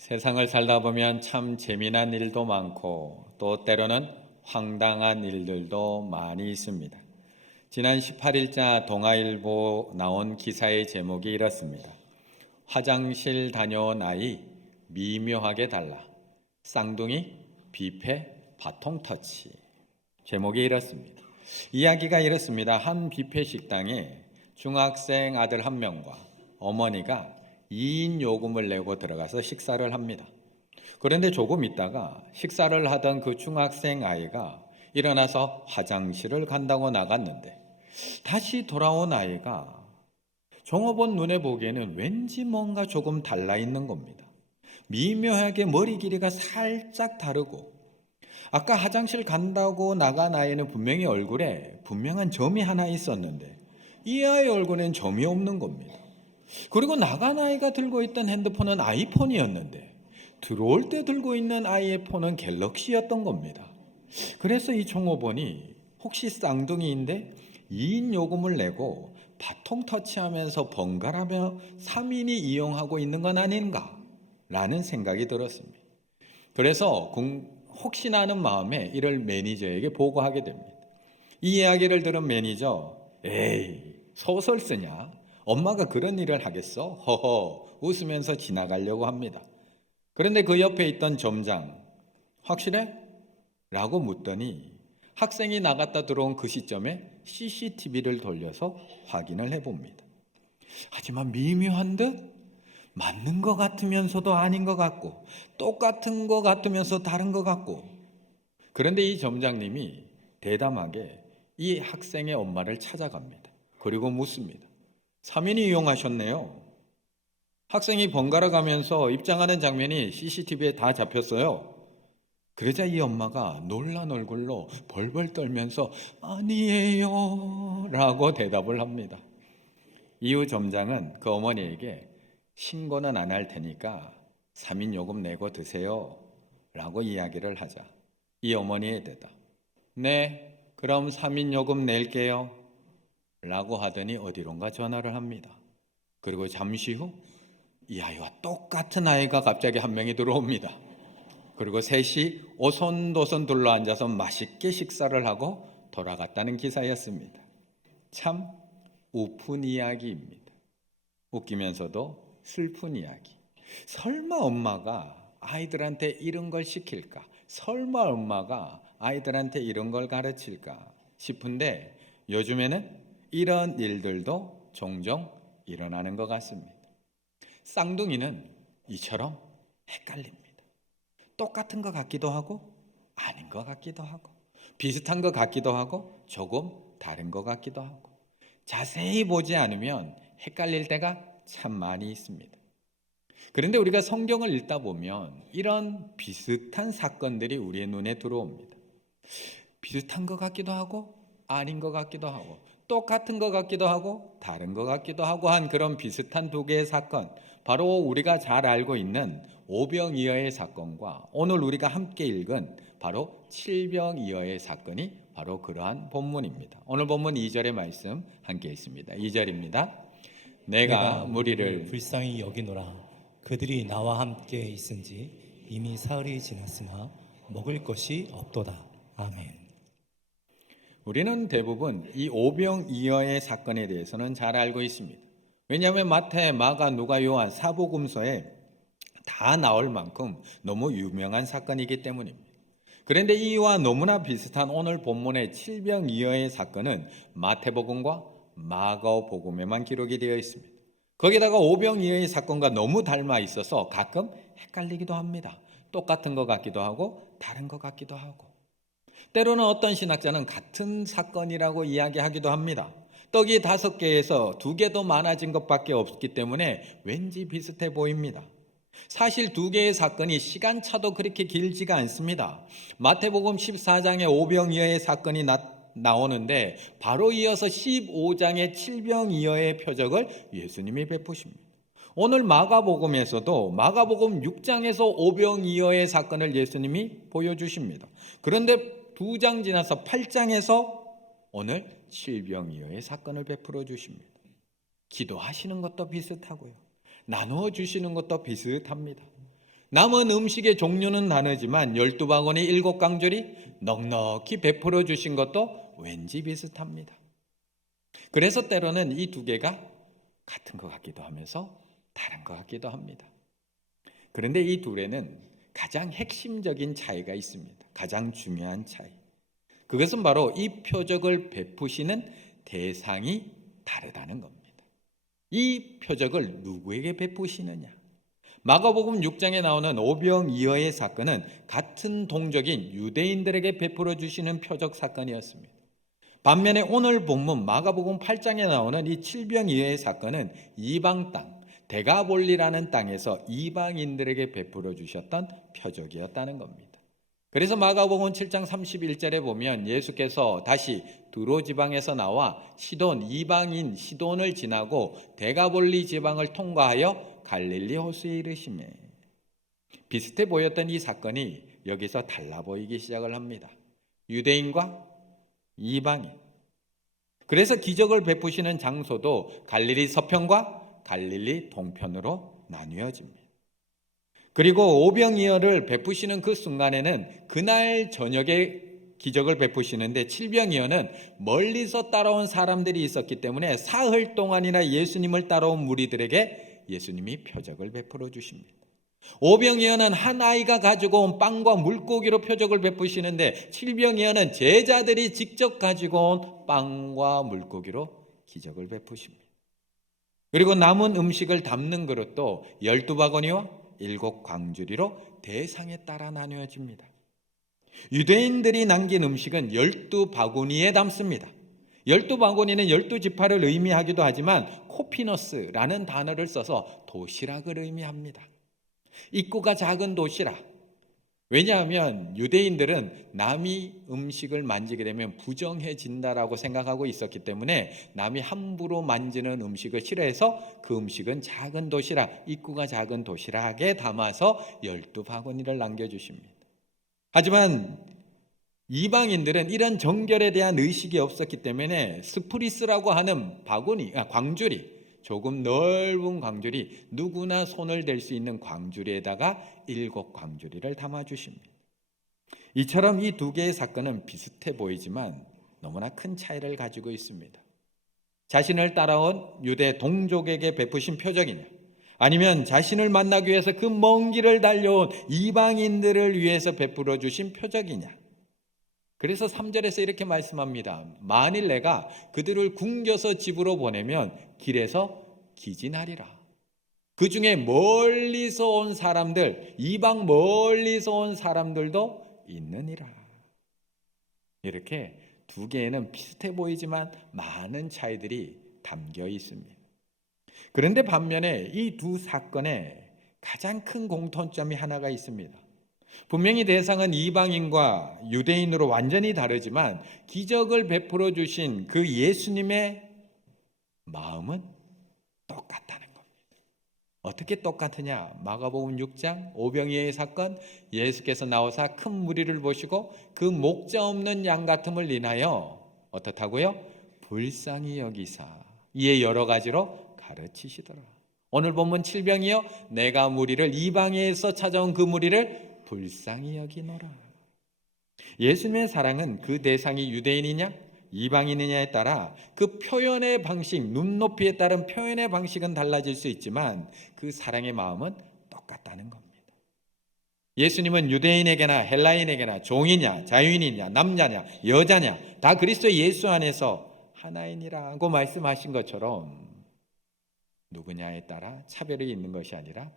세상을 살다 보면 참 재미난 일도 많고 또 때로는 황당한 일들도 많이 있습니다. 지난 18일자 동아일보 나온 기사의 제목이 이렇습니다. 화장실 다녀온 아이 미묘하게 달라. 쌍둥이 뷔페 바통 터치. 제목이 이렇습니다. 이야기가 이렇습니다. 한 뷔페 식당에 중학생 아들 한 명과 어머니가 2인 요금을 내고 들어가서 식사를 합니다. 그런데 조금 있다가 식사를 하던 그 중학생 아이가 일어나서 화장실을 간다고 나갔는데 다시 돌아온 아이가 종업원 눈에 보기에는 왠지 뭔가 조금 달라 있는 겁니다. 미묘하게 머리 길이가 살짝 다르고 아까 화장실 간다고 나간 아이는 분명히 얼굴에 분명한 점이 하나 있었는데 이 아이 얼굴엔 점이 없는 겁니다. 그리고 나간 아이가 들고 있던 핸드폰은 아이폰이었는데 들어올 때 들고 있는 아이의 폰은 갤럭시였던 겁니다. 그래서 이 종업원이 혹시 쌍둥이인데 2인 요금을 내고 바통 터치하면서 번갈아며 3인이 이용하고 있는 건 아닌가 라는 생각이 들었습니다. 그래서 혹시나 하는 마음에 이를 매니저에게 보고하게 됩니다. 이 이야기를 들은 매니저, 에이, 소설 쓰냐? 엄마가 그런 일을 하겠어? 허허 웃으면서 지나가려고 합니다. 그런데 그 옆에 있던 점장, 확실해? 라고 묻더니 학생이 나갔다 들어온 그 시점에 CCTV를 돌려서 확인을 해봅니다. 하지만 미묘한 듯 맞는 것 같으면서도 아닌 것 같고 똑같은 것 같으면서 다른 것 같고 그런데 이 점장님이 대담하게 이 학생의 엄마를 찾아갑니다. 그리고 묻습니다. 3인이 이용하셨네요. 학생이 번갈아 가면서 입장하는 장면이 CCTV에 다 잡혔어요. 그러자 이 엄마가 놀란 얼굴로 벌벌 떨면서 아니에요 라고 대답을 합니다. 이후 점장은 그 어머니에게 신고는 안 할 테니까 3인 요금 내고 드세요 라고 이야기를 하자 이 어머니의 대답, 네 그럼 3인 요금 낼게요 라고 하더니 어디론가 전화를 합니다. 그리고 잠시 후 이 아이와 똑같은 아이가 갑자기 한 명이 들어옵니다. 그리고 셋이 오손도손 둘러앉아서 맛있게 식사를 하고 돌아갔다는 기사였습니다. 참 우픈 이야기입니다. 웃기면서도 슬픈 이야기. 설마 엄마가 아이들한테 이런 걸 시킬까? 설마 엄마가 아이들한테 이런 걸 가르칠까 싶은데 요즘에는 이런 일들도 종종 일어나는 것 같습니다. 쌍둥이는 이처럼 헷갈립니다. 똑같은 것 같기도 하고 아닌 것 같기도 하고 비슷한 것 같기도 하고 조금 다른 것 같기도 하고 자세히 보지 않으면 헷갈릴 때가 참 많이 있습니다. 그런데 우리가 성경을 읽다 보면 이런 비슷한 사건들이 우리의 눈에 들어옵니다. 비슷한 것 같기도 하고 아닌 것 같기도 하고 똑같은 것 같기도 하고 다른 것 같기도 하고 한 그런 비슷한 두 개의 사건, 바로 우리가 잘 알고 있는 오병이어의 사건과 오늘 우리가 함께 읽은 바로 칠병이어의 사건이 바로 그러한 본문입니다. 오늘 본문 2절의 말씀 함께 있습니다. 2절입니다. 내가 내가 무리를 무리를 불쌍히 여기노라. 그들이 나와 함께 있은지 이미 사흘이 지났으나 먹을 것이 없도다. 아멘. 우리는 대부분 이 오병이어의 사건에 대해서는 잘 알고 있습니다. 왜냐하면 마태, 마가, 누가, 요한 사복음서에 다 나올 만큼 너무 유명한 사건이기 때문입니다. 그런데 이와 너무나 비슷한 오늘 본문의 칠병이어의 사건은 마태복음과 마가복음에만 기록이 되어 있습니다. 거기다가 오병이어의 사건과 너무 닮아 있어서 가끔 헷갈리기도 합니다. 똑같은 것 같기도 하고 다른 것 같기도 하고. 때로는 어떤 신학자는 같은 사건이라고 이야기하기도 합니다. 떡이 5개에서 2개 더 많아진 것밖에 없기 때문에 왠지 비슷해 보입니다. 사실 2개의 사건이 시간차도 그렇게 길지가 않습니다. 마태복음 14장에 오병이어의 사건이 나오는데 바로 이어서 15장의 칠병이어의 표적을 예수님이 베푸십니다. 오늘 마가복음에서도 마가복음 6장에서 오병이어의 사건을 예수님이 보여주십니다. 그런데 2장 지나서 8장에서 오늘 칠병이어의 사건을 베풀어 주십니다. 기도하시는 것도 비슷하고요. 나누어 주시는 것도 비슷합니다. 남은 음식의 종류는 다르지만 12바구니 7강줄이 넉넉히 베풀어 주신 것도 왠지 비슷합니다. 그래서 때로는 이 두 개가 같은 것 같기도 하면서 다른 것 같기도 합니다. 그런데 이 둘에는 가장 핵심적인 차이가 있습니다. 가장 중요한 차이. 그것은 바로 이 표적을 베푸시는 대상이 다르다는 겁니다. 이 표적을 누구에게 베푸시느냐? 마가복음 6장에 나오는 오병이어의 사건은 같은 동족인 유대인들에게 베풀어 주시는 표적 사건이었습니다. 반면에 오늘 본문 마가복음 8장에 나오는 이 칠병이어의 사건은 이방 땅 데가볼리라는 땅에서 이방인들에게 베풀어 주셨던 표적이었다는 겁니다. 그래서 마가복음 7장 31절에 보면 예수께서 다시 두로 지방에서 나와 시돈 이방인 시돈을 지나고 데가볼리 지방을 통과하여 갈릴리 호수에 이르시매 비슷해 보였던 이 사건이 여기서 달라 보이기 시작을 합니다. 유대인과 이방인. 그래서 기적을 베푸시는 장소도 갈릴리 서편과 갈릴리 동편으로 나뉘어집니다. 그리고 오병이어를 베푸시는 그 순간에는 그날 저녁에 기적을 베푸시는데 칠병이어는 멀리서 따라온 사람들이 있었기 때문에 사흘 동안이나 예수님을 따라온 무리들에게 예수님이 표적을 베풀어 주십니다. 오병이어는 한 아이가 가지고 온 빵과 물고기로 표적을 베푸시는데 칠병이어는 제자들이 직접 가지고 온 빵과 물고기로 기적을 베푸십니다. 그리고 남은 음식을 담는 그릇도 12바구니와 7광주리로 대상에 따라 나누어집니다. 유대인들이 남긴 음식은 12바구니에 담습니다. 12바구니는 12지파를 의미하기도 하지만 코피너스라는 단어를 써서 도시락을 의미합니다. 입구가 작은 도시락. 왜냐하면 유대인들은 남이 음식을 만지게 되면 부정해진다라고 생각하고 있었기 때문에 남이 함부로 만지는 음식을 싫어해서 그 음식은 작은 도시락, 입구가 작은 도시락에 담아서 12바구니를 남겨주십니다. 하지만 이방인들은 이런 정결에 대한 의식이 없었기 때문에 스프리스라고 하는 광주리, 조금 넓은 광주리, 누구나 손을 댈 수 있는 광주리에다가 7광주리를 담아주십니다. 이처럼 이 두 개의 사건은 비슷해 보이지만 너무나 큰 차이를 가지고 있습니다. 자신을 따라온 유대 동족에게 베푸신 표적이냐, 아니면 자신을 만나기 위해서 그 먼 길을 달려온 이방인들을 위해서 베풀어 주신 표적이냐. 그래서 3절에서 이렇게 말씀합니다. 만일 내가 그들을 굶겨서 집으로 보내면 길에서 기진하리라. 그 중에 멀리서 온 사람들, 이방 멀리서 온 사람들도 있느니라. 이렇게 두 개에는 비슷해 보이지만 많은 차이들이 담겨 있습니다. 그런데 반면에 이 두 사건에 가장 큰 공통점이 하나가 있습니다. 분명히 대상은 이방인과 유대인으로 완전히 다르지만 기적을 베풀어 주신 그 예수님의 마음은 똑같다는 겁니다. 어떻게 똑같으냐? 마가복음 6장 오병이어의 사건, 예수께서 나오사 큰 무리를 보시고 그 목자 없는 양 같음을 인하여 어떻다고요? 불쌍히 여기사 이에 여러 가지로 가르치시더라. 오늘 본문 7병이요, 내가 무리를 이방에서 찾아온 그 무리를 불쌍히 여기노라. 예수님의 사랑은 그 대상이 유대인이냐 이방인이냐에 따라 그 표현의 방식, 눈높이에 따른 표현의 방식은 달라질 수 있지만 그 사랑의 마음은 똑같다는 겁니다. 예수님은 유대인에게나 헬라인에게나 종이냐 자유인이냐 남자냐 여자냐 다 그리스도 예수 안에서 하나이니라고 말씀하신 것처럼 누구냐에 따라 차별이 있는 것이 아니라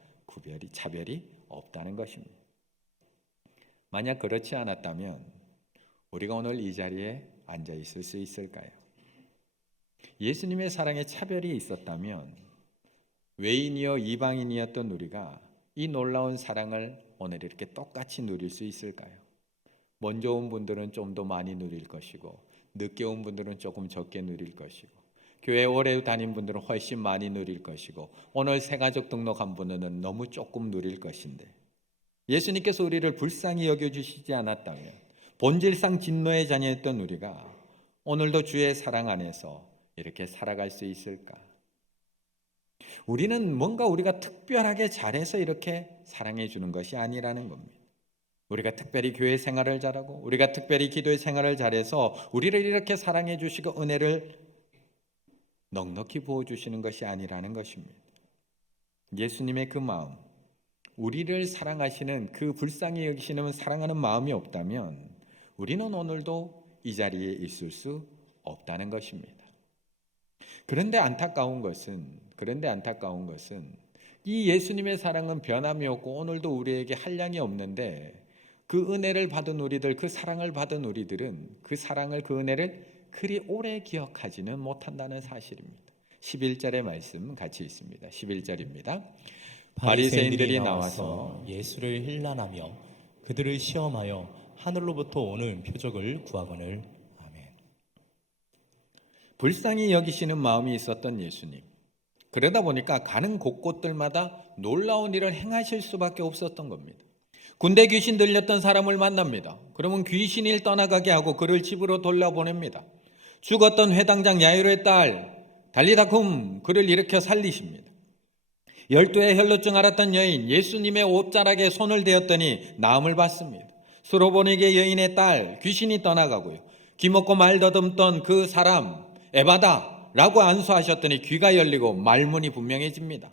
차별이 없다는 것입니다. 만약 그렇지 않았다면 우리가 오늘 이 자리에 앉아 있을 수 있을까요? 예수님의 사랑에 차별이 있었다면 외인이여 이방인이었던 우리가 이 놀라운 사랑을 오늘 이렇게 똑같이 누릴 수 있을까요? 먼저 온 분들은 좀 더 많이 누릴 것이고 늦게 온 분들은 조금 적게 누릴 것이고 교회 오래 다닌 분들은 훨씬 많이 누릴 것이고 오늘 새가족 등록한 분은 너무 조금 누릴 것인데 예수님께서 우리를 불쌍히 여겨주시지 않았다면 본질상 진노의 자녀였던 우리가 오늘도 주의 사랑 안에서 이렇게 살아갈 수 있을까? 우리는 뭔가 우리가 특별하게 잘해서 이렇게 사랑해 주는 것이 아니라는 겁니다. 우리가 특별히 교회 생활을 잘하고 우리가 특별히 기도의 생활을 잘해서 우리를 이렇게 사랑해 주시고 은혜를 넉넉히 부어주시는 것이 아니라는 것입니다. 예수님의 그 마음, 우리를 사랑하시는 그 불쌍히 여기시는 사랑하는 마음이 없다면 우리는 오늘도 이 자리에 있을 수 없다는 것입니다. 그런데 안타까운 것은 이 예수님의 사랑은 변함이 없고 오늘도 우리에게 한량이 없는데 그 은혜를 받은 우리들, 그 사랑을 받은 우리들은 그 사랑을, 그 은혜를 그리 오래 기억하지는 못한다는 사실입니다. 11절의 말씀 같이 있습니다. 11절입니다. 바리새인들이 나와서 예수를 힐난하며 그들을 시험하여 하늘로부터 오는 표적을 구하거늘. 아멘. 불쌍히 여기시는 마음이 있었던 예수님. 그러다 보니까 가는 곳곳들마다 놀라운 일을 행하실 수밖에 없었던 겁니다. 군대 귀신 들렸던 사람을 만납니다. 그러면 귀신을 떠나가게 하고 그를 집으로 돌려보냅니다. 죽었던 회당장 야이로의 딸 달리다쿰 그를 일으켜 살리십니다. 12의 혈루증 앓았던 여인 예수님의 옷자락에 손을 대었더니 나음을 받습니다. 수로보니게 여인의 딸 귀신이 떠나가고요. 귀먹고 말 더듬던 그 사람 에바다라고 안수하셨더니 귀가 열리고 말문이 분명해집니다.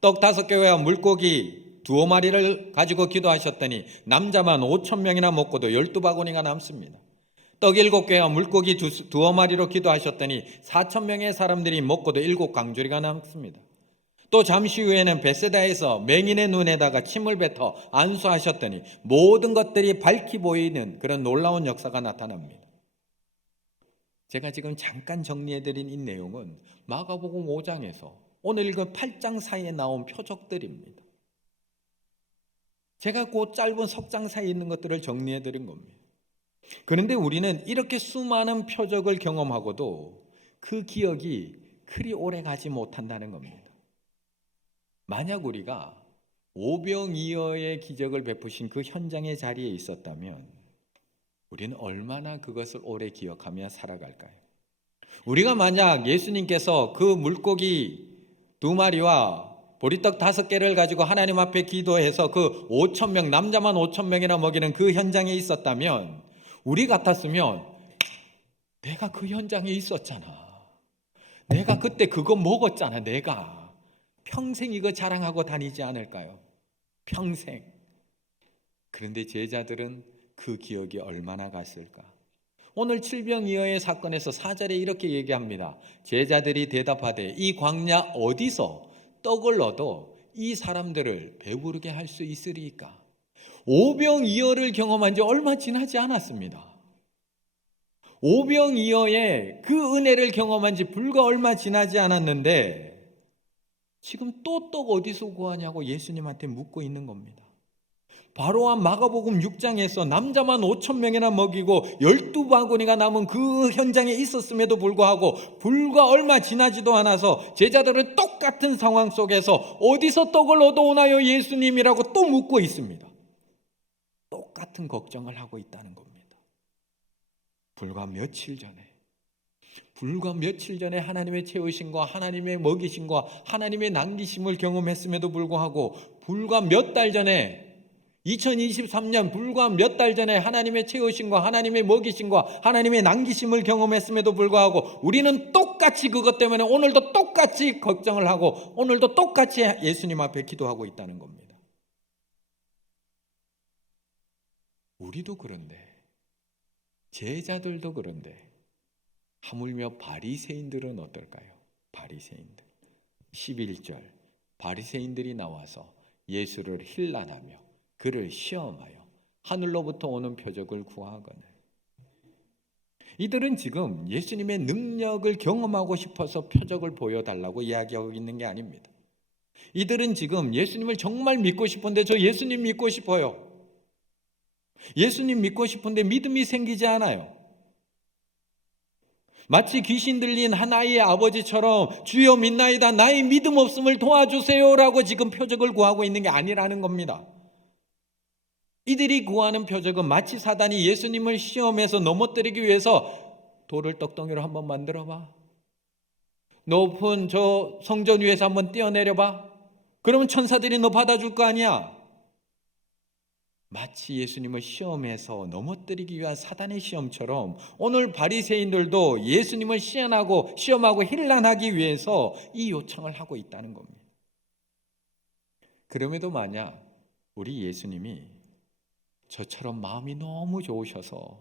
떡 5개와 물고기 2마리를 가지고 기도하셨더니 남자만 5,000명이나 먹고도 12바구니가 남습니다. 떡 7개와 물고기 2마리로 기도하셨더니 4,000명의 사람들이 먹고도 7강주리가 남습니다. 또 잠시 후에는 베세다에서 맹인의 눈에다가 침을 뱉어 안수하셨더니 모든 것들이 밝히 보이는 그런 놀라운 역사가 나타납니다. 제가 지금 잠깐 정리해드린 이 내용은 마가복음 5장에서 오늘 읽은 8장 사이에 나온 표적들입니다. 제가 그 짧은 석장 사이에 있는 것들을 정리해드린 겁니다. 그런데 우리는 이렇게 수많은 표적을 경험하고도 그 기억이 그리 오래 가지 못한다는 겁니다. 만약 우리가 오병이어의 기적을 베푸신 그 현장의 자리에 있었다면 우리는 얼마나 그것을 오래 기억하며 살아갈까요? 우리가 만약 예수님께서 그 물고기 2마리와 보리떡 5개를 가지고 하나님 앞에 기도해서 그 5,000명, 남자만 5,000명이나 먹이는 그 현장에 있었다면 우리 같았으면 내가 그 현장에 있었잖아. 내가 그때 그거 먹었잖아. 내가 평생 이거 자랑하고 다니지 않을까요? 평생. 그런데 제자들은 그 기억이 얼마나 갔을까? 오늘 칠병이어의 사건에서 4절에 이렇게 얘기합니다. 제자들이 대답하되 이 광야 어디서 떡을 얻어 이 사람들을 배부르게 할 수 있으리까? 오병이어를 경험한 지 얼마 지나지 않았습니다. 오병이어의 그 은혜를 경험한 지 불과 얼마 지나지 않았는데 지금 또 떡 어디서 구하냐고 예수님한테 묻고 있는 겁니다. 바로한 마가복음 6장에서 남자만 5,000명이나 먹이고 12바구니가 남은 그 현장에 있었음에도 불구하고 불과 얼마 지나지도 않아서 제자들은 똑같은 상황 속에서 어디서 떡을 얻어오나요 예수님이라고 또 묻고 있습니다. 똑같은 걱정을 하고 있다는 겁니다. 불과 며칠 전에 하나님의 채우심과 하나님의 먹이심과 하나님의 남기심을 경험했음에도 불구하고 불과 몇 달 전에 2023년 불과 몇 달 전에 하나님의 채우심과 하나님의 먹이심과 하나님의 남기심을 경험했음에도 불구하고 우리는 똑같이 그것 때문에 오늘도 똑같이 걱정을 하고 오늘도 똑같이 예수님 앞에 기도하고 있다는 겁니다. 우리도 그런데 제자들도 그런데 하물며 바리새인들은 어떨까요? 바리새인들 11절 바리새인들이 나와서 예수를 힐난하며 그를 시험하여 하늘로부터 오는 표적을 구하거늘. 이들은 지금 예수님의 능력을 경험하고 싶어서 표적을 보여달라고 이야기하고 있는 게 아닙니다. 이들은 지금 예수님을 정말 믿고 싶은데 저 예수님 믿고 싶어요. 예수님 믿고 싶은데 믿음이 생기지 않아요. 마치 귀신 들린 한 아이의 아버지처럼 주여 믿나이다 나의 믿음 없음을 도와주세요라고 지금 표적을 구하고 있는 게 아니라는 겁니다. 이들이 구하는 표적은 마치 사단이 예수님을 시험해서 넘어뜨리기 위해서 돌을 떡덩이로 한번 만들어봐. 높은 저 성전 위에서 한번 뛰어내려봐. 그러면 천사들이 너 받아줄 거 아니야. 마치 예수님을 시험해서 넘어뜨리기 위한 사단의 시험처럼 오늘 바리새인들도 예수님을 시험하고 힐난하기 위해서 이 요청을 하고 있다는 겁니다. 그럼에도 만약 우리 예수님이 저처럼 마음이 너무 좋으셔서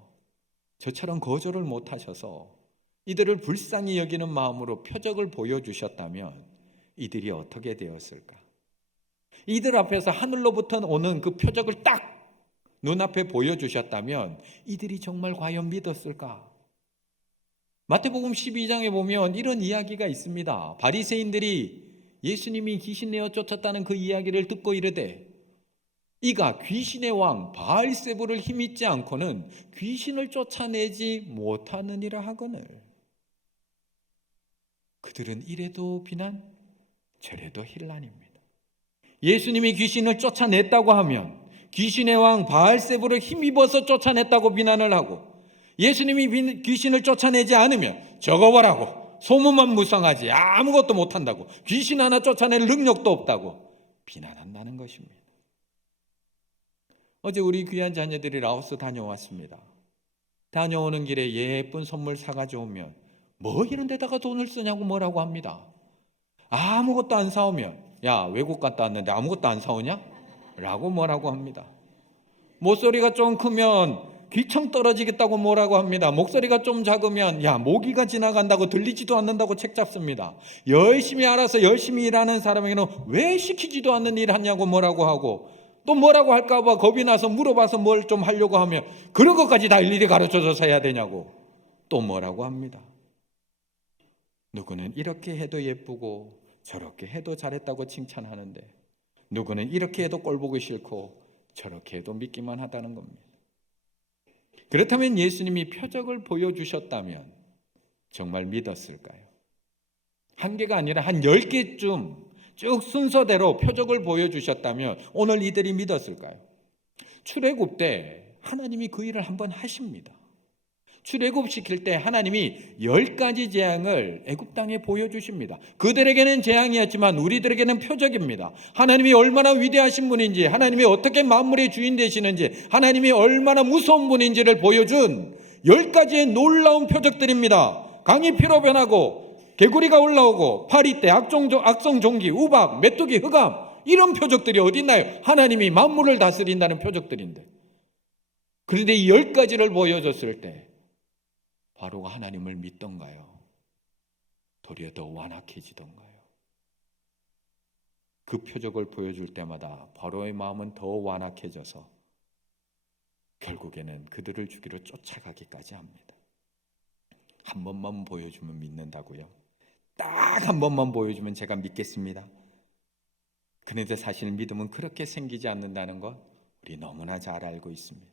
저처럼 거절을 못하셔서 이들을 불쌍히 여기는 마음으로 표적을 보여주셨다면 이들이 어떻게 되었을까? 이들 앞에서 하늘로부터 오는 그 표적을 딱 눈앞에 보여주셨다면 이들이 정말 과연 믿었을까? 마태복음 12장에 보면 이런 이야기가 있습니다. 바리새인들이 예수님이 귀신 내어 쫓았다는 그 이야기를 듣고 이르되 이가 귀신의 왕 바알세불을 힘입지 않고는 귀신을 쫓아내지 못하느니라 하거늘. 그들은 이래도 비난 저래도 힐난입니다. 예수님이 귀신을 쫓아냈다고 하면 귀신의 왕 바알세불을 힘입어서 쫓아냈다고 비난을 하고, 예수님이 귀신을 쫓아내지 않으면 저거 보라고 소문만 무성하지 아무것도 못한다고, 귀신 하나 쫓아낼 능력도 없다고 비난한다는 것입니다. 어제 우리 귀한 자녀들이 라오스 다녀왔습니다. 다녀오는 길에 예쁜 선물 사가지고 오면 뭐 이런 데다가 돈을 쓰냐고 뭐라고 합니다. 아무것도 안 사오면 야 외국 갔다 왔는데 아무것도 안 사오냐? 라고 뭐라고 합니다. 목소리가 좀 크면 귀청 떨어지겠다고 뭐라고 합니다. 목소리가 좀 작으면 야 모기가 지나간다고 들리지도 않는다고 책 잡습니다. 열심히 알아서 열심히 일하는 사람에게는 왜 시키지도 않는 일 하냐고 뭐라고 하고, 또 뭐라고 할까 봐 겁이 나서 물어봐서 뭘 좀 하려고 하면 그런 것까지 다 일일이 가르쳐줘서 해야 되냐고 또 뭐라고 합니다. 누구는 이렇게 해도 예쁘고 저렇게 해도 잘했다고 칭찬하는데 누구는 이렇게 해도 꼴보기 싫고 저렇게 해도 믿기만 하다는 겁니다. 그렇다면 예수님이 표적을 보여주셨다면 정말 믿었을까요? 한 개가 아니라 한 10개쯤 쭉 순서대로 표적을 보여주셨다면 오늘 이들이 믿었을까요? 출애굽 때 하나님이 그 일을 한번 하십니다. 출애굽시킬 때 하나님이 10가지 재앙을 애굽 땅에 보여주십니다. 그들에게는 재앙이었지만 우리들에게는 표적입니다. 하나님이 얼마나 위대하신 분인지, 하나님이 어떻게 만물의 주인 되시는지, 하나님이 얼마나 무서운 분인지를 보여준 10가지의 놀라운 표적들입니다. 강이 피로 변하고 개구리가 올라오고 파리떼, 악성 종기, 우박, 메뚜기, 흑암, 이런 표적들이 어디 있나요? 하나님이 만물을 다스린다는 표적들인데. 그런데 이 10가지를 보여줬을 때 바로가 하나님을 믿던가요? 도리어 더 완악해지던가요? 그 표적을 보여줄 때마다 바로의 마음은 더 완악해져서 결국에는 그들을 죽이러 쫓아가기까지 합니다. 한 번만 보여주면 믿는다고요? 딱 한 번만 보여주면 제가 믿겠습니다. 그런데 사실 믿음은 그렇게 생기지 않는다는 것 우리 너무나 잘 알고 있습니다.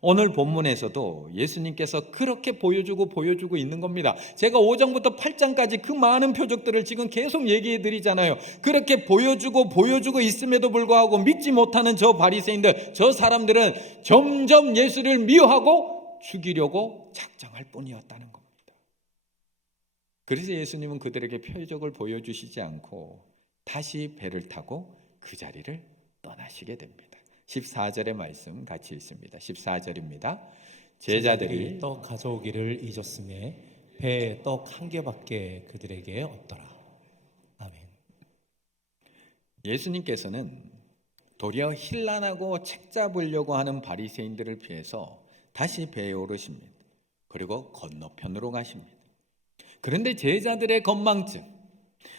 오늘 본문에서도 예수님께서 그렇게 보여주고 있는 겁니다. 제가 5장부터 8장까지 그 많은 표적들을 지금 계속 얘기해 드리잖아요. 그렇게 보여주고 있음에도 불구하고 믿지 못하는 저 바리새인들, 저 사람들은 점점 예수를 미워하고 죽이려고 작정할 뿐이었다는 겁니다. 그래서 예수님은 그들에게 표적을 보여주시지 않고 다시 배를 타고 그 자리를 떠나시게 됩니다. 14절의 말씀 같이 있습니다. 14절입니다. 제자들이 떡 가져오기를 잊었음에 배에 떡 한 개밖에 그들에게 없더라. 아멘. 예수님께서는 도리어 힐난하고 책 잡으려고 하는 바리새인들을 피해서 다시 배에 오르십니다. 그리고 건너편으로 가십니다. 그런데 제자들의 건망증,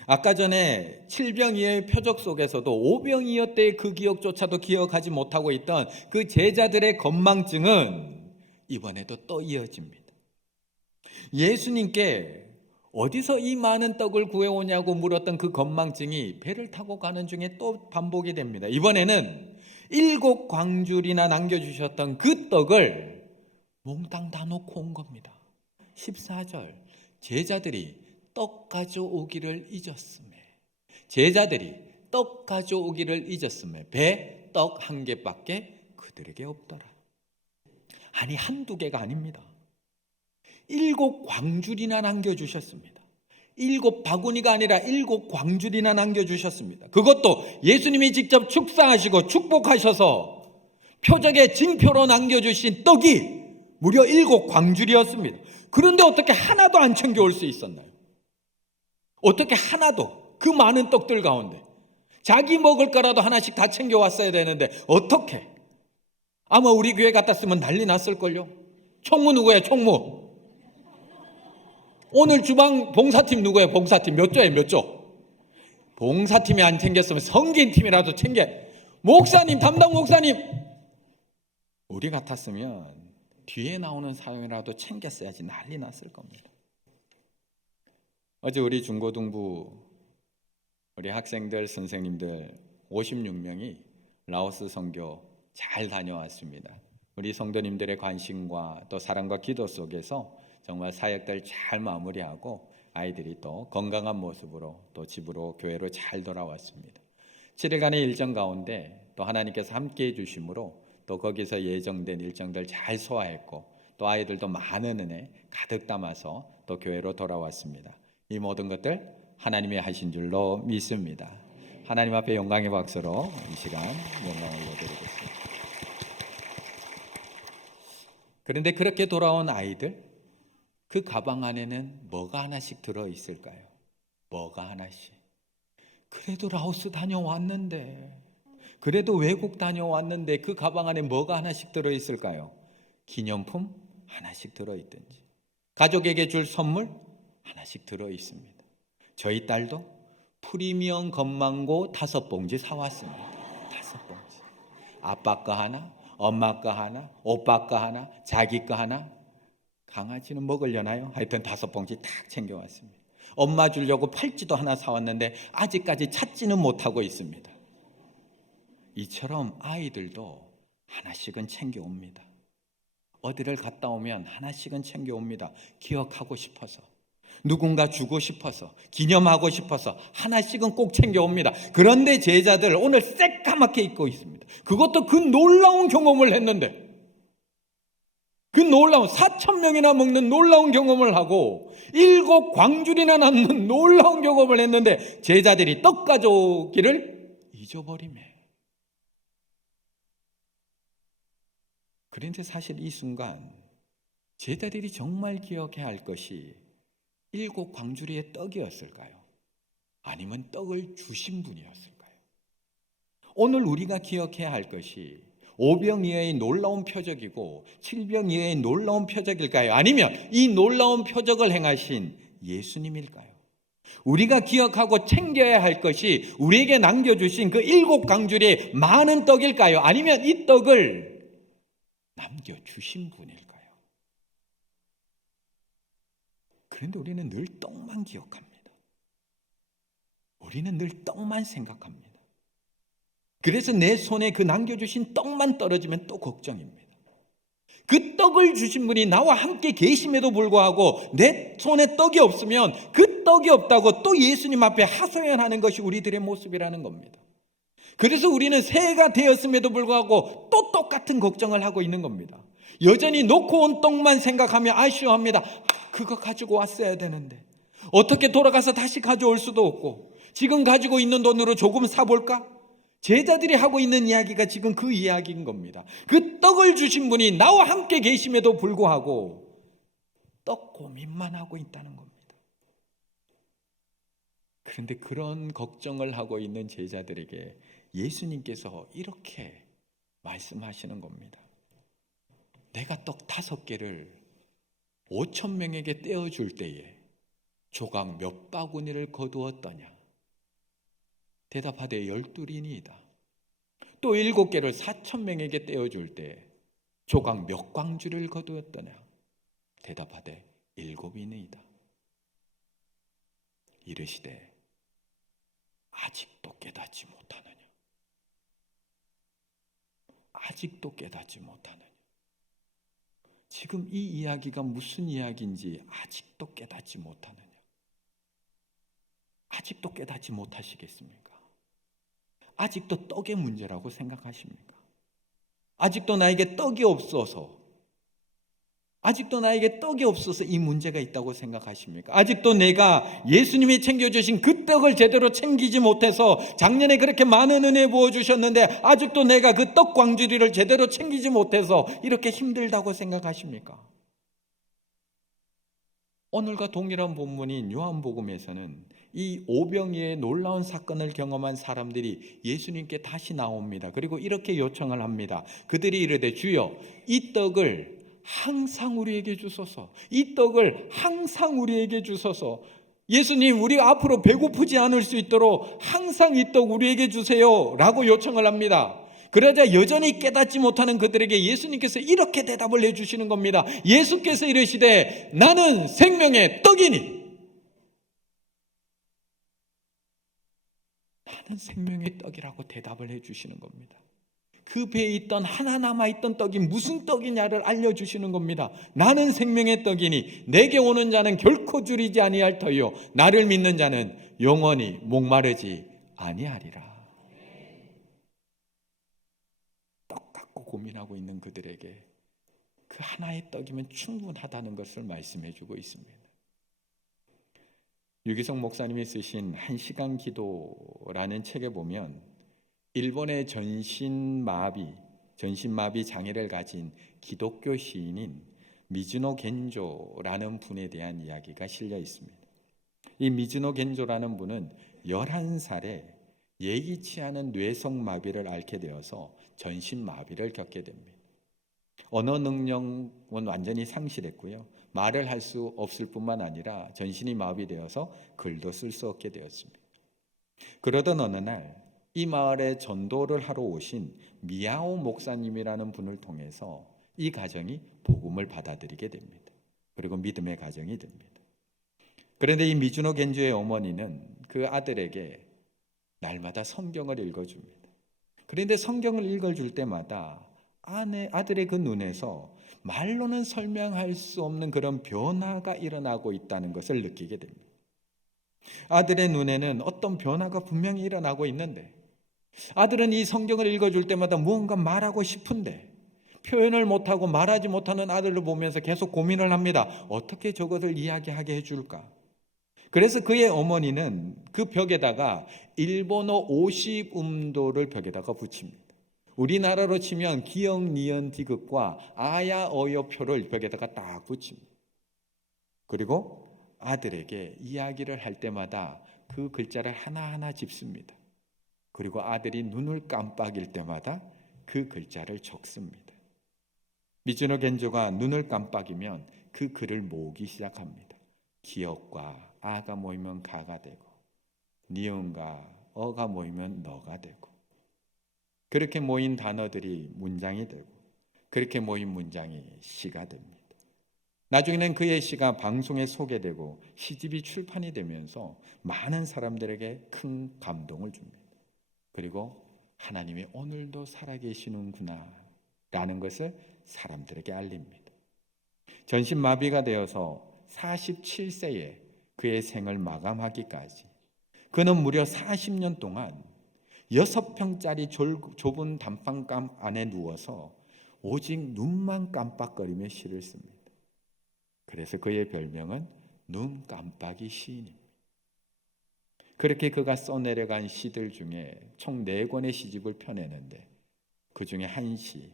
아까 전에 7병이의 표적 속에서도 5병이었대의 그 기억조차도 기억하지 못하고 있던 그 제자들의 건망증은 이번에도 또 이어집니다. 예수님께 어디서 이 많은 떡을 구해오냐고 물었던 그 건망증이 배를 타고 가는 중에 또 반복이 됩니다. 이번에는 7 광줄이나 남겨주셨던 그 떡을 몽땅 다 놓고 온 겁니다. 14절, 제자들이 떡 가져오기를 잊었음에, 제자들이 떡 가져오기를 잊었음에 배 떡 한 개밖에 그들에게 없더라. 아니 한두 개가 아닙니다. 7 광줄이나 남겨주셨습니다. 7 바구니가 아니라 7 광줄이나 남겨주셨습니다. 그것도 예수님이 직접 축사하시고 축복하셔서 표적의 징표로 남겨주신 떡이 무려 7 광줄이었습니다. 그런데 어떻게 하나도 안 챙겨올 수 있었나요? 어떻게 하나도 그 많은 떡들 가운데 자기 먹을 거라도 하나씩 다 챙겨왔어야 되는데 어떻게? 아마 우리 교회 같았으면 난리 났을걸요. 총무 누구예요? 총무. 오늘 주방 봉사팀 누구예요? 봉사팀 몇 조예요? 몇 조? 봉사팀이 안 챙겼으면 성gin팀이라도 챙겨. 목사님, 담당 목사님. 우리 같았으면 뒤에 나오는 사람이라도 챙겼어야지 난리 났을 겁니다. 어제 우리 중고등부 우리 학생들, 선생님들 56명이 라오스 선교 잘 다녀왔습니다. 우리 성도님들의 관심과 또 사랑과 기도 속에서 정말 사역들 잘 마무리하고 아이들이 또 건강한 모습으로 또 집으로 교회로 잘 돌아왔습니다. 7일간의 일정 가운데 또 하나님께서 함께해 주심으로 또 거기서 예정된 일정들 잘 소화했고 또 아이들도 많은 은혜 가득 담아서 또 교회로 돌아왔습니다. 이 모든 것들 하나님이 하신 줄로 믿습니다. 하나님 앞에 영광의 박수로 이 시간 영광을 올려드리겠습니다. 그런데 그렇게 돌아온 아이들, 그 가방 안에는 뭐가 하나씩 들어있을까요? 뭐가 하나씩. 그래도 라오스 다녀왔는데, 그래도 외국 다녀왔는데 그 가방 안에 뭐가 하나씩 들어있을까요? 기념품 하나씩 들어있든지, 가족에게 줄 선물 하나씩 들어있습니다. 저희 딸도 프리미엄 건망고 5봉지 사왔습니다. 5봉지. 아빠 거 하나, 엄마 거 하나, 오빠 거 하나, 자기 거 하나. 강아지는 먹으려나요? 하여튼 5봉지 딱 챙겨왔습니다. 엄마 주려고 팔찌도 하나 사왔는데 아직까지 찾지는 못하고 있습니다. 이처럼 아이들도 하나씩은 챙겨옵니다. 어디를 갔다 오면 하나씩은 챙겨옵니다. 기억하고 싶어서, 누군가 주고 싶어서, 기념하고 싶어서 하나씩은 꼭 챙겨옵니다. 그런데 제자들 오늘 새까맣게 입고 있습니다. 그것도 그 놀라운 경험을 했는데, 그 놀라운 4,000명이나 먹는 놀라운 경험을 하고 7 광줄이나 남는 놀라운 경험을 했는데 제자들이 떡 가져오기를 잊어버리매. 그런데 사실 이 순간 제자들이 정말 기억해야 할 것이 7 광주리의 떡이었을까요? 아니면 떡을 주신 분이었을까요? 오늘 우리가 기억해야 할 것이 5병 이하의 놀라운 표적이고 7병 이하의 놀라운 표적일까요? 아니면 이 놀라운 표적을 행하신 예수님일까요? 우리가 기억하고 챙겨야 할 것이 우리에게 남겨주신 그 7 광주리의 많은 떡일까요? 아니면 이 떡을 남겨주신 분일까요? 그런데 우리는 늘 떡만 기억합니다. 우리는 늘 떡만 생각합니다. 그래서 내 손에 그 남겨주신 떡만 떨어지면 또 걱정입니다. 그 떡을 주신 분이 나와 함께 계심에도 불구하고 내 손에 떡이 없으면 그 떡이 없다고 또 예수님 앞에 하소연하는 것이 우리들의 모습이라는 겁니다. 그래서 우리는 새해가 되었음에도 불구하고 또 똑같은 걱정을 하고 있는 겁니다. 여전히 놓고 온 떡만 생각하며 아쉬워합니다. 그거 가지고 왔어야 되는데 어떻게 돌아가서 다시 가져올 수도 없고 지금 가지고 있는 돈으로 조금 사볼까? 제자들이 하고 있는 이야기가 지금 그 이야기인 겁니다. 그 떡을 주신 분이 나와 함께 계심에도 불구하고 떡 고민만 하고 있다는 겁니다. 그런데 그런 걱정을 하고 있는 제자들에게 예수님께서 이렇게 말씀하시는 겁니다. 내가 떡 5개를 5,000명에게 떼어줄 때에 조각 몇 바구니를 거두었더냐? 대답하되 12이니이다. 또 7개를 4,000명에게 떼어줄 때 조각 몇 광주를 거두었더냐? 대답하되 7이니이다. 이르시되 아직도 깨닫지 못하느냐? 아직도 깨닫지 못하느냐? 지금 이 이야기가 무슨 이야기인지 아직도 깨닫지 못하느냐? 아직도 깨닫지 못하시겠습니까? 아직도 떡의 문제라고 생각하십니까? 아직도 나에게 떡이 없어서 아직도 나에게 떡이 없어서 이 문제가 있다고 생각하십니까? 아직도 내가 예수님이 챙겨주신 그 떡을 제대로 챙기지 못해서 작년에 그렇게 많은 은혜 부어주셨는데 아직도 내가 그 떡 광주리를 제대로 챙기지 못해서 이렇게 힘들다고 생각하십니까? 오늘과 동일한 본문인 요한복음에서는 이 오병이의 놀라운 사건을 경험한 사람들이 예수님께 다시 나옵니다. 그리고 이렇게 요청을 합니다. 그들이 이르되 주여 이 떡을 항상 우리에게 주소서. 이 떡을 항상 우리에게 주소서. 예수님, 우리가 앞으로 배고프지 않을 수 있도록 항상 이 떡 우리에게 주세요 라고 요청을 합니다. 그러자 여전히 깨닫지 못하는 그들에게 예수님께서 이렇게 대답을 해주시는 겁니다. 예수께서 이르시되 나는 생명의 떡이니, 나는 생명의 떡이라고 대답을 해주시는 겁니다. 그 배에 있던 하나 남아있던 떡이 무슨 떡이냐를 알려주시는 겁니다. 나는 생명의 떡이니 내게 오는 자는 결코 줄이지 아니할 터요 나를 믿는 자는 영원히 목마르지 아니하리라. 떡 갖고 고민하고 있는 그들에게 그 하나의 떡이면 충분하다는 것을 말씀해 주고 있습니다. 유기성 목사님이 쓰신 1시간 기도라는 책에 보면 일본의 전신마비 장애를 가진 기독교 시인인 미즈노 겐조라는 분에 대한 이야기가 실려 있습니다. 이 미즈노 겐조라는 분은 11살에 예기치 않은 뇌성마비를 앓게 되어서 전신마비를 겪게 됩니다. 언어 능력은 완전히 상실했고요. 말을 할 수 없을 뿐만 아니라 전신이 마비되어서 글도 쓸 수 없게 되었습니다. 그러던 어느 날 이 마을에 전도를 하러 오신 미야오 목사님이라는 분을 통해서 이 가정이 복음을 받아들이게 됩니다. 그리고 믿음의 가정이 됩니다. 그런데 이 미즈노 겐조의 어머니는 그 아들에게 날마다 성경을 읽어줍니다. 그런데 성경을 읽어줄 때마다 아들의 그 눈에서 말로는 설명할 수 없는 그런 변화가 일어나고 있다는 것을 느끼게 됩니다. 아들의 눈에는 어떤 변화가 분명히 일어나고 있는데 아들은 이 성경을 읽어줄 때마다 무언가 말하고 싶은데 표현을 못하고 말하지 못하는 아들을 보면서 계속 고민을 합니다. 어떻게 저것을 이야기하게 해줄까? 그래서 그의 어머니는 그 벽에다가 일본어 50음도를 벽에다가 붙입니다. 우리나라로 치면 기역, 니은, 디귿과 아야, 어여표를 벽에다가 딱 붙입니다. 그리고 아들에게 이야기를 할 때마다 그 글자를 하나하나 짚습니다. 그리고 아들이 눈을 깜빡일 때마다 그 글자를 적습니다. 미즈노 겐조가 눈을 깜빡이면 그 글을 모으기 시작합니다. 기역과 아가 모이면 가가 되고 니은과 어가 모이면 너가 되고 그렇게 모인 단어들이 문장이 되고 그렇게 모인 문장이 시가 됩니다. 나중에는 그의 시가 방송에 소개되고 시집이 출판이 되면서 많은 사람들에게 큰 감동을 줍니다. 그리고 하나님이 오늘도 살아계시는구나 라는 것을 사람들에게 알립니다. 전신마비가 되어서 47세에 그의 생을 마감하기까지 그는 무려 40년 동안 6평짜리 좁은 단방감 안에 누워서 오직 눈만 깜빡거리며 시를 씁니다. 그래서 그의 별명은 눈 깜빡이 시인입니다. 그렇게 그가 써내려간 시들 중에 총 4권의 시집을 펴내는데 그 중에 한 시,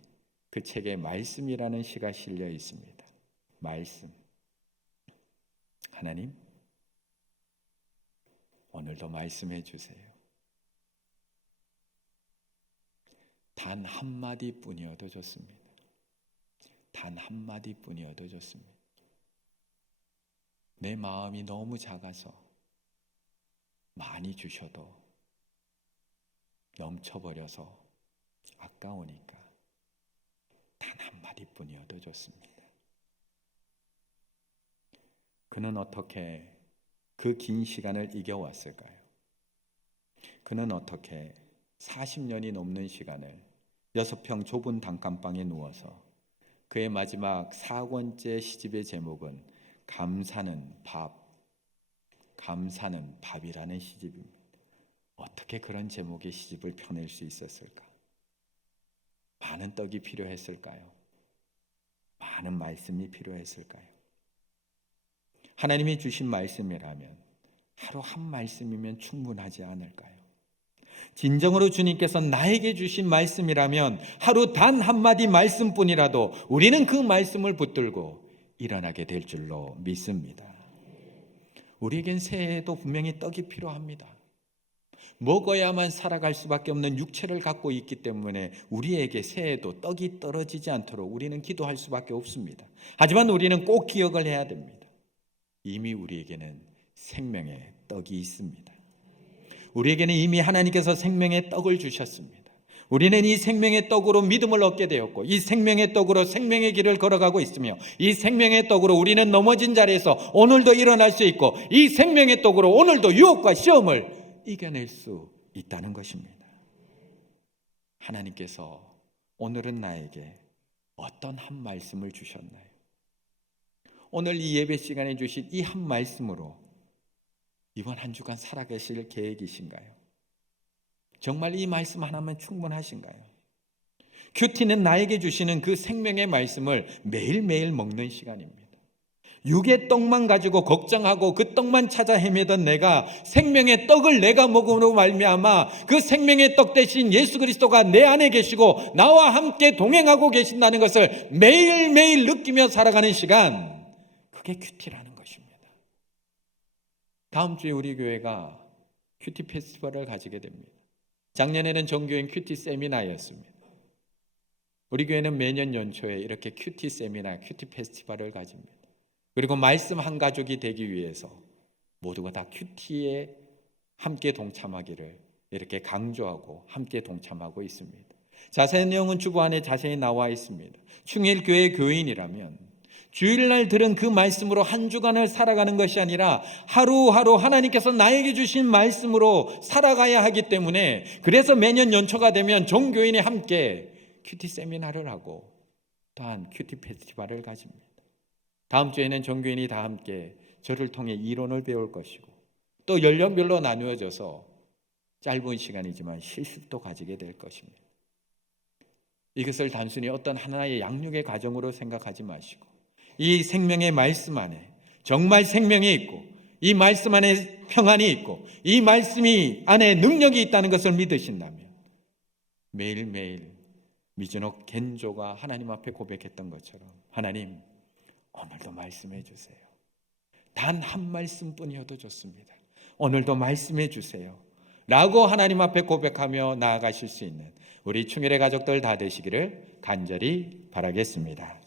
그 책에 말씀이라는 시가 실려 있습니다. 말씀. 하나님, 오늘도 말씀해 주세요. 단 한마디뿐이어도 좋습니다. 단 한마디뿐이어도 좋습니다. 내 마음이 너무 작아서 많이 주셔도 넘쳐버려서 아까우니까 단 한마디뿐이어도 좋습니다. 그는 어떻게 그 긴 시간을 이겨왔을까요? 그는 어떻게 40년이 넘는 시간을 6평 좁은 단칸방에 누워서 그의 마지막 4권째 시집의 제목은 감사는 밥이라는 시집입니다. 어떻게 그런 제목의 시집을 펴낼 수 있었을까? 많은 떡이 필요했을까요? 많은 말씀이 필요했을까요? 하나님이 주신 말씀이라면 하루 한 말씀이면 충분하지 않을까요? 진정으로 주님께서 나에게 주신 말씀이라면 하루 단 한마디 말씀뿐이라도 우리는 그 말씀을 붙들고 일어나게 될 줄로 믿습니다. 우리에겐 새해에도 분명히 떡이 필요합니다. 먹어야만 살아갈 수밖에 없는 육체를 갖고 있기 때문에 우리에게 새해에도 떡이 떨어지지 않도록 우리는 기도할 수밖에 없습니다. 하지만 우리는 꼭 기억을 해야 됩니다. 이미 우리에게는 생명의 떡이 있습니다. 우리에게는 이미 하나님께서 생명의 떡을 주셨습니다. 우리는 이 생명의 떡으로 믿음을 얻게 되었고 이 생명의 떡으로 생명의 길을 걸어가고 있으며 이 생명의 떡으로 우리는 넘어진 자리에서 오늘도 일어날 수 있고 이 생명의 떡으로 오늘도 유혹과 시험을 이겨낼 수 있다는 것입니다. 하나님께서 오늘은 나에게 어떤 한 말씀을 주셨나요? 오늘 이 예배 시간에 주신 이 한 말씀으로 이번 한 주간 살아가실 계획이신가요? 정말 이 말씀 하나면 충분하신가요? 큐티는 나에게 주시는 그 생명의 말씀을 매일매일 먹는 시간입니다. 육의 떡만 가지고 걱정하고 그 떡만 찾아 헤매던 내가 생명의 떡을 내가 먹음으로 말미암아 그 생명의 떡 대신 예수 그리스도가 내 안에 계시고 나와 함께 동행하고 계신다는 것을 매일매일 느끼며 살아가는 시간, 그게 큐티라는 것입니다. 다음 주에 우리 교회가 큐티 페스티벌을 가지게 됩니다. 작년에는 정교인 큐티 세미나였습니다. 우리 교회는 매년 연초에 이렇게 큐티 세미나, 큐티 페스티벌을 가집니다. 그리고 말씀 한 가족이 되기 위해서 모두가 다 큐티에 함께 동참하기를 이렇게 강조하고 함께 동참하고 있습니다. 자세한 내용은 주보 안에 자세히 나와 있습니다. 충일교회 교인이라면 주일날 들은 그 말씀으로 한 주간을 살아가는 것이 아니라 하루하루 하나님께서 나에게 주신 말씀으로 살아가야 하기 때문에 그래서 매년 연초가 되면 종교인이 함께 큐티 세미나를 하고 또한 큐티 페스티벌을 가집니다. 다음 주에는 종교인이 다 함께 저를 통해 이론을 배울 것이고 또 연령별로 나누어져서 짧은 시간이지만 실습도 가지게 될 것입니다. 이것을 단순히 어떤 하나의 양육의 과정으로 생각하지 마시고 이 생명의 말씀 안에 정말 생명이 있고 이 말씀 안에 평안이 있고 이 말씀이 안에 능력이 있다는 것을 믿으신다면 매일매일 미즈노 겐조가 하나님 앞에 고백했던 것처럼 하나님 오늘도 말씀해 주세요. 단 한 말씀뿐이어도 좋습니다. 오늘도 말씀해 주세요 라고 하나님 앞에 고백하며 나아가실 수 있는 우리 충일의 가족들 다 되시기를 간절히 바라겠습니다.